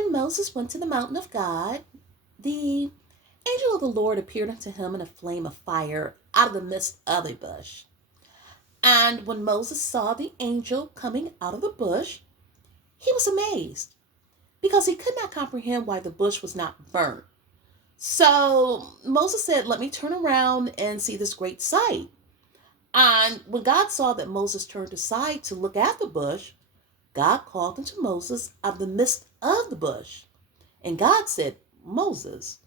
when Moses went to the mountain of God, the angel of the Lord appeared unto him in a flame of fire out of the midst of a bush. And when Moses saw the angel coming out of the bush, he was amazed because he could not comprehend why the bush was not burnt. So Moses said, "Let me turn around and see this great sight." And when God saw that Moses turned aside to look at the bush, God called unto Moses out of the midst of the bush. And God said, "Moses,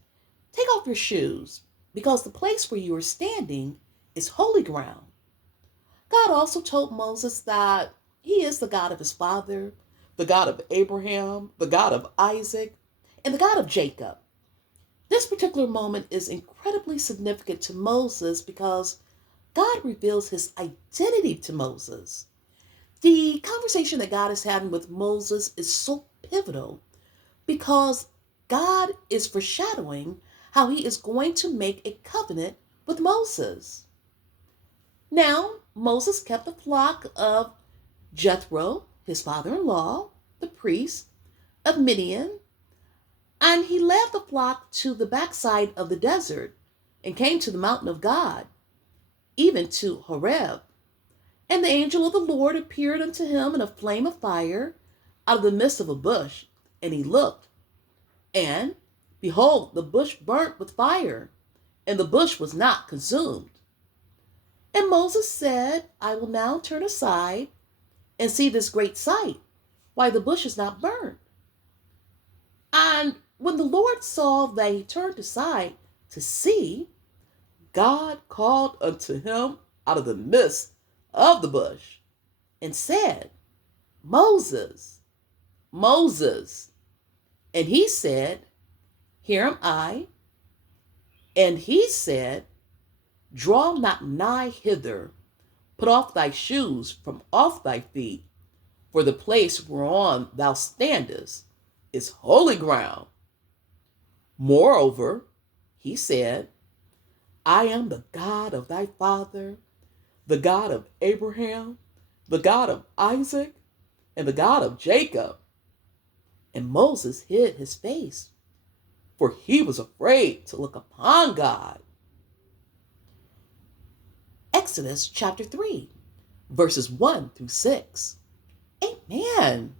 take off your shoes, because the place where you are standing is holy ground." God also told Moses that he is the God of his father, the God of Abraham, the God of Isaac, and the God of Jacob. This particular moment is incredibly significant to Moses because God reveals his identity to Moses. The conversation that God is having with Moses is so pivotal because God is foreshadowing how he is going to make a covenant with Moses. Now, Moses kept the flock of Jethro, his father in law, the priest of Midian, and he led the flock to the backside of the desert and came to the mountain of God, even to Horeb. And the angel of the Lord appeared unto him in a flame of fire out of the midst of a bush. And he looked, and behold, the bush burnt with fire, and the bush was not consumed. And Moses said, "I will now turn aside and see this great sight, why the bush is not burnt." And when the Lord saw that he turned aside to see, God called unto him out of the midst of the bush and said, "Moses, Moses." And he said, "Here am I." And he said, "Draw not nigh hither, put off thy shoes from off thy feet, for the place whereon thou standest is holy ground." Moreover, he said, "I am the God of thy father, the God of Abraham, the God of Isaac, and the God of Jacob." And Moses hid his face, for he was afraid to look upon God. Exodus chapter 3, verses 1 through 6. Amen.